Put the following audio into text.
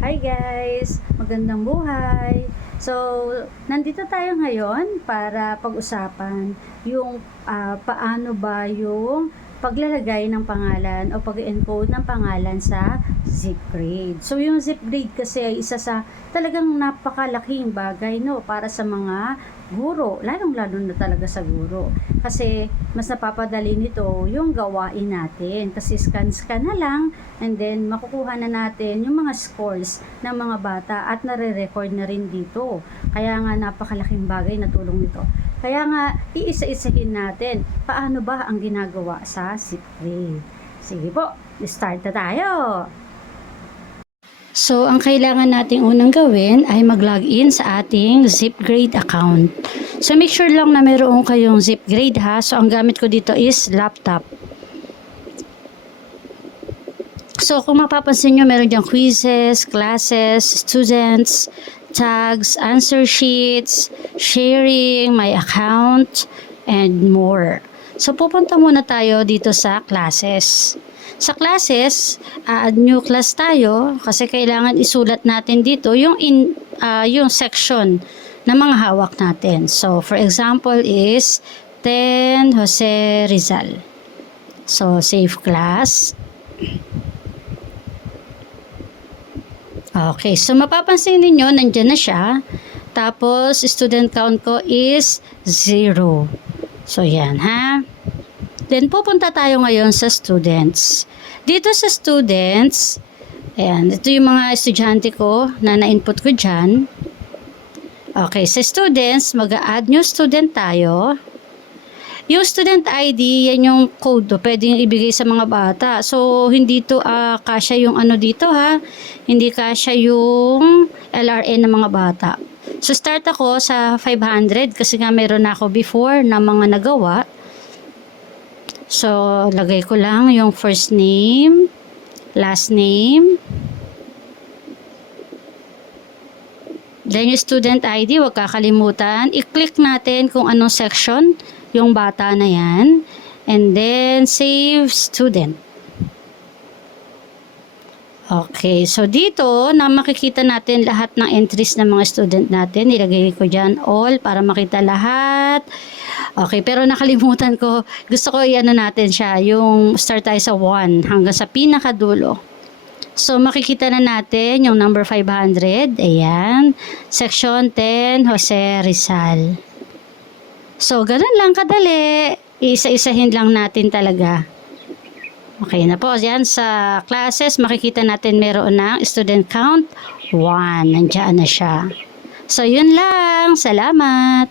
Hi guys! Magandang buhay! So, nandito tayo ngayon para pag-usapan yung paano ba yung paglalagay ng pangalan o pag-encode ng pangalan sa Zipgrade. So, yung Zipgrade kasi ay isa sa talagang napakalaking bagay no para sa mga guro, lalong-lalo na talaga sa guro. Kasi mas napapadali nito yung gawain natin. Kasi scan-scan na lang and then makukuha na natin yung mga scores ng mga bata at nare-record na rin dito. Kaya nga napakalaking bagay na tulong nito. Kaya nga iisa-isahin natin paano ba ang ginagawa sa Zipgrade. Sige po, start na tayo! So, ang kailangan nating unang gawin ay mag-login sa ating Zipgrade account. So, make sure lang na meron kayong Zipgrade ha. So, ang gamit ko dito is laptop. So, kung mapapansin nyo, meron diyang quizzes, classes, students, tags, answer sheets, sharing, my account, and more. So, pupunta muna tayo dito sa classes. Sa classes, new class tayo kasi kailangan isulat natin dito yung yung section na mga hawak natin. So, for example is 10 Jose Rizal. So, save class. Okay, so mapapansin niyo nandiyan na siya. Tapos, student count ko is 0. So, yan ha. Then, pupunta tayo ngayon sa students. Dito sa students, ayan, ito yung mga estudyante ko na na-input ko dyan. Okay, sa students, mag-a-add new student tayo. Yung student ID, yan yung code, pwede yung ibigay sa mga bata. So, hindi to kasya yung ano dito ha. Hindi kasya yung LRN ng mga bata. So, start ako sa 500 kasi nga meron ako before na mga nagawa. So, lagay ko lang yung first name, last name, then yung student ID, huwag kakalimutan. I-click natin kung anong section yung bata na yan. And then, save student. Okay, so dito na makikita natin lahat ng entries ng mga student natin. Nilagay ko dyan all para makita lahat. Okay, pero nakalimutan ko. Gusto ko i-ano natin siya, yung start tayo sa 1 hanggang sa pinakadulo. So makikita na natin yung number 500. Ayan. Section 10, Jose Rizal. So ganun lang kadali. Isa-isahin lang natin talaga. Okay na po. Yan sa classes, makikita natin meron ng student count 1. Nandiyan na siya. So, yun lang. Salamat.